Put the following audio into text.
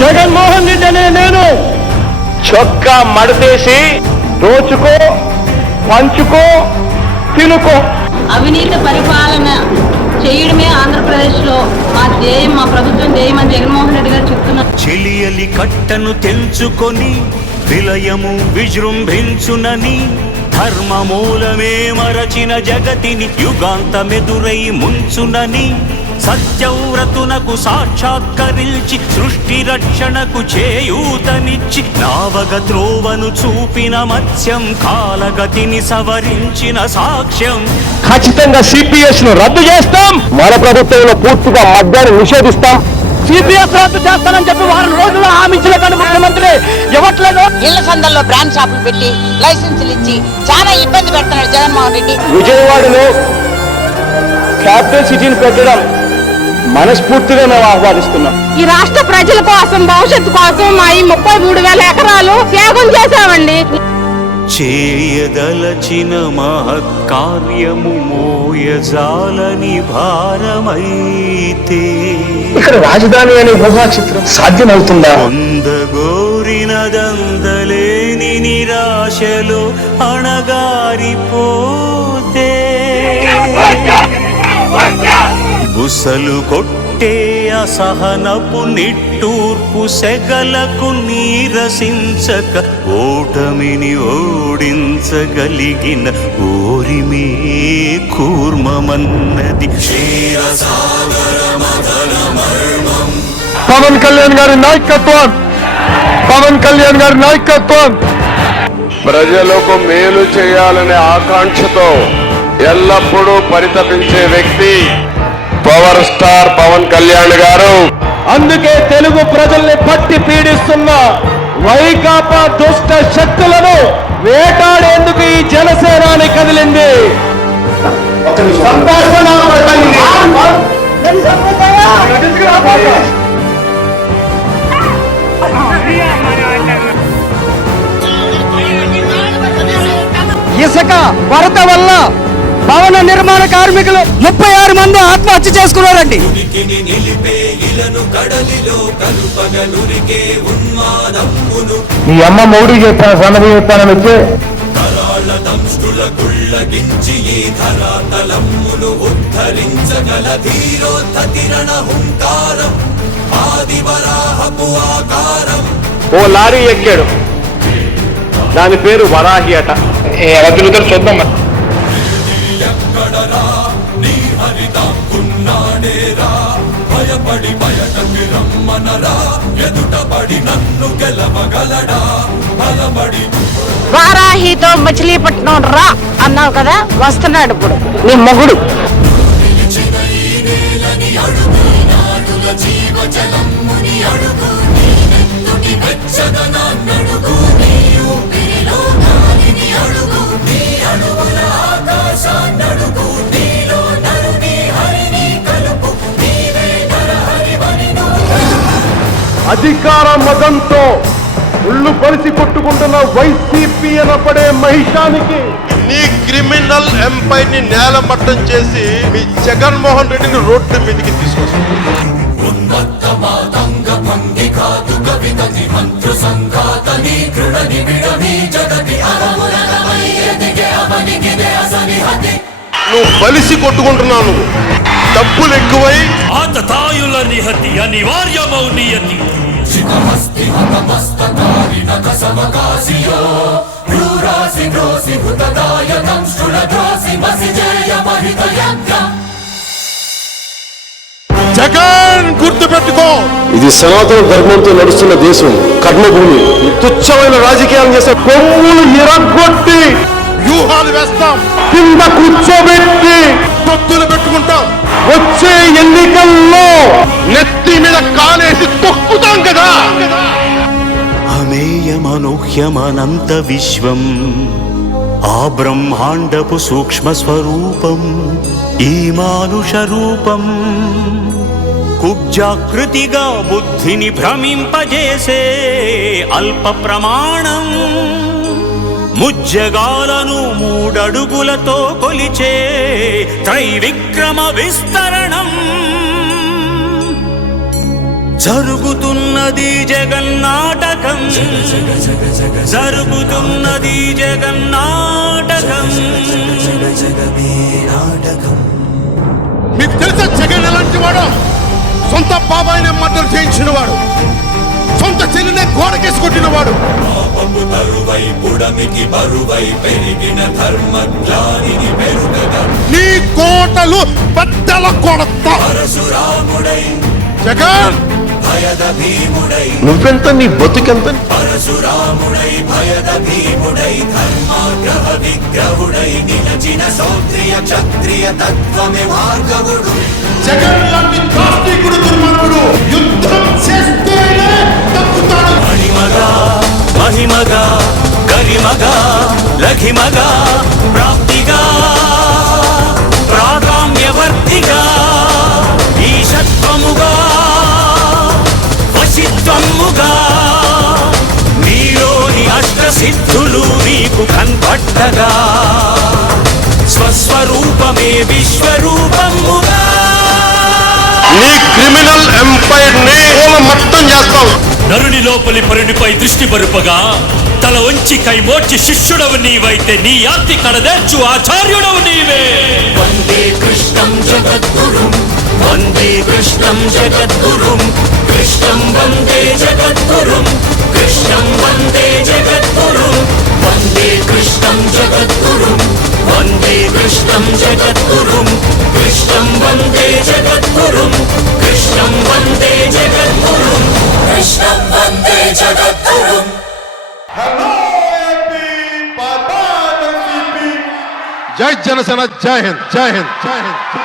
జగన్మోహన్ రెడ్డి అనే నేను చొక్కా మడతేసి దోచుకో, పంచుకో, తినుకో. అవినీతి పరిపాలన చేయడమే ఆంధ్రప్రదేశ్లో మా ధ్యేయం, మా ప్రభుత్వం ధ్యేయం అని జగన్మోహన్ రెడ్డి గారు చెప్తున్నారు. చెలియలి కట్టను తెంచుకొని విలయము విజృంభించునని ధర్మమూలమే మరచిన జగతిని యుగాంతమెదురై ముంచునని సత్యవ్రతునకు సాక్షాత్కరించి సృష్టి రక్షణకు చేయూతనిచ్చి నావగ త్రోవను చూపిన మత్స్యం కాలగతిని సవరించిన సాక్ష్యం. ఖచ్చితంగా సిపిఎస్ ను రద్దు చేస్తాం. మన ప్రభుత్వంలో పూర్తిగా మద్యాన్ని నిషేధిస్తాం. సిపిఎస్ రద్దు చేస్తానని చెప్పి వారం రోజుల్లో హామీ ఇచ్చిన ముఖ్యమంత్రి ఇవ్వట్లేదు. ఇళ్ల సందర్లో బ్రాండ్ షాపులు పెట్టి లైసెన్సులు ఇచ్చి చాలా ఇబ్బంది పెడుతున్నాడు జగన్మోహన్ రెడ్డి. విజయవాడలో క్యాపిటల్ సిటీని పెట్టడం మనస్ఫూర్తిగా మేము ఆహ్వానిస్తున్నాం. ఈ రాష్ట్ర ప్రజల కోసం, భవిష్యత్తు కోసం మా ఈ 33,000 ఎకరాలు త్యాగం చేశామండి. చేయదలచిన మహత్కార్యము మోయజాలని భారమైతే ఇక్కడ రాజధాని అనే ఊహా చిత్రం సాధ్యమవుతుందా? పొందగోరినదందలేని నిరాశలో అణగారిపోతే బుసలు కొట్టే అసహనపు నిట్టూర్పు సెగలకు నీరసించక ఓటమిని ఓడించగలిగిన ఓరిమే కూర్మమన్నది. పవన్ కళ్యాణ్ గారి నాయకత్వం, పవన్ కళ్యాణ్ గారి నాయకత్వం ప్రజలకు మేలు చేయాలనే ఆకాంక్షతో ఎల్లప్పుడూ పరితపించే వ్యక్తి పవర్ స్టార్ పవన్ కళ్యాణ్ గారు. అందుకే తెలుగు ప్రజల్ని పట్టి పీడిస్తున్న వైకాపా దుష్ట శక్తులను వేటాడేందుకు ఈ జనసేనాని కదిలింది. ఇసుక కొరత వల్ల భవన నిర్మాణ కార్మికులు 36 మంది ఆత్మహత్య చేసుకున్నారండి. మీ అమ్మ మౌడి చెప్పాను, సన్నది చెప్పాను వచ్చి ఓ లారీ ఎక్కాడు, దాని పేరు వరాహి అట. ఎవరు చూద్దాం. వారాహితో మచిలీపట్నం రా అన్నావు కదా, వస్తున్నాడు ఇప్పుడు నీ మొగుడు. అధికార మదంతో ఉళ్ళు పరిచి కొట్టుకుంటున్న వైసీపీ అనపడే మహిషానికి నీ క్రిమినల్ ఎంపైర్ ని నేలమట్టం చేసి మీ జగన్మోహన్ రెడ్డిని రోడ్డు మీదకి తీసుకొస్తుంది. నువ్వు బలిసి కొట్టుకుంటున్నావు, డబ్బులు ఎక్కువై ఆతతాయుల నిహతి అనివార్యమౌ నియతి. జగన్ గుర్తుపెట్టుకో, ఇది సనాతన ధర్మంతో నడుస్తున్న దేశం, కర్మభూమి. తుచ్చమైన రాజకీయాలు చేసే కొమ్ములు ఎరగొట్టి వ్యూహాలు వేస్తాం, కింద కూర్చోబెట్టి తొత్తులు పెట్టుకుంటాం. వచ్చే ఎన్నికల్లో నెత్తి మీద కాలేసి తొక్కుతాం కదా. అమేయమనూహ్యమనంత విశ్వం ఆ బ్రహ్మాండపు సూక్ష్మ స్వరూపం ఈ మానుష రూపం కుబ్జాకృతిగా బుద్ధిని భ్రమింపజేసే అల్ప ప్రమాణం ముజ్జగాలను 3 అడుగులతో కొలిచే త్రైవిక్రమ విస్తరణం జరుగుతున్నది జగన్నాటకం జరుగుతున్నది జగన్నాటకం మీకు తెలుసా జగన్ ఎలాంటి వాడు? సొంత బాబాయిని మద్దతు చేయించిన వాడు, సొంత చెల్లినే గోడకేసి కొట్టిన వాడు. నీ కోటలు బద్దల కొడత జగన్. నువ్వెంత, నీ బతుకెంత? జగన్ లాంటి దాష్టీకుడు దుర్మార్గుడు యుద్ధం చేస్తేనే తప్పుతాడు. మణిమగా మహిమగా గరిమగా లఘిమగా ప్రాప్తిగా ప్రాగామ్యవర్తిగా ఈశత్వముగా వశిత్వముగా నీలోని అష్టసిద్ధులు నీకు కన్పట్టగా స్వస్వరూపమే విశ్వరూపముగా నీ క్రిమినల్ ఎంపైర్ ని మొత్తం చేస్తావు. నరుని లోపలి పరునిపై దృష్టి పరుపగా తల వంచి కైమోర్చి శిష్యుడవు నీవైతే నీ యాతి కడదేర్చు ఆచార్యుడవు నీవే. వందే కృష్ణం జగద్గురుం వందే కృష్ణం జగద్గురుం కృష్ణం వందే జగద్గురుం కృష్ణం వందే జగద్గురుం వందే కృష్ణం జగద్గురుం వందే కృష్ణం జగద్గురుం కృష్ణం వందే జగద్గురుం కృష్ణం వందే జగద్గురుం కృష్ణం వందే జగద్గురుం. జై జనసేన, జై హింద్, జై హింద్, జై హింద్.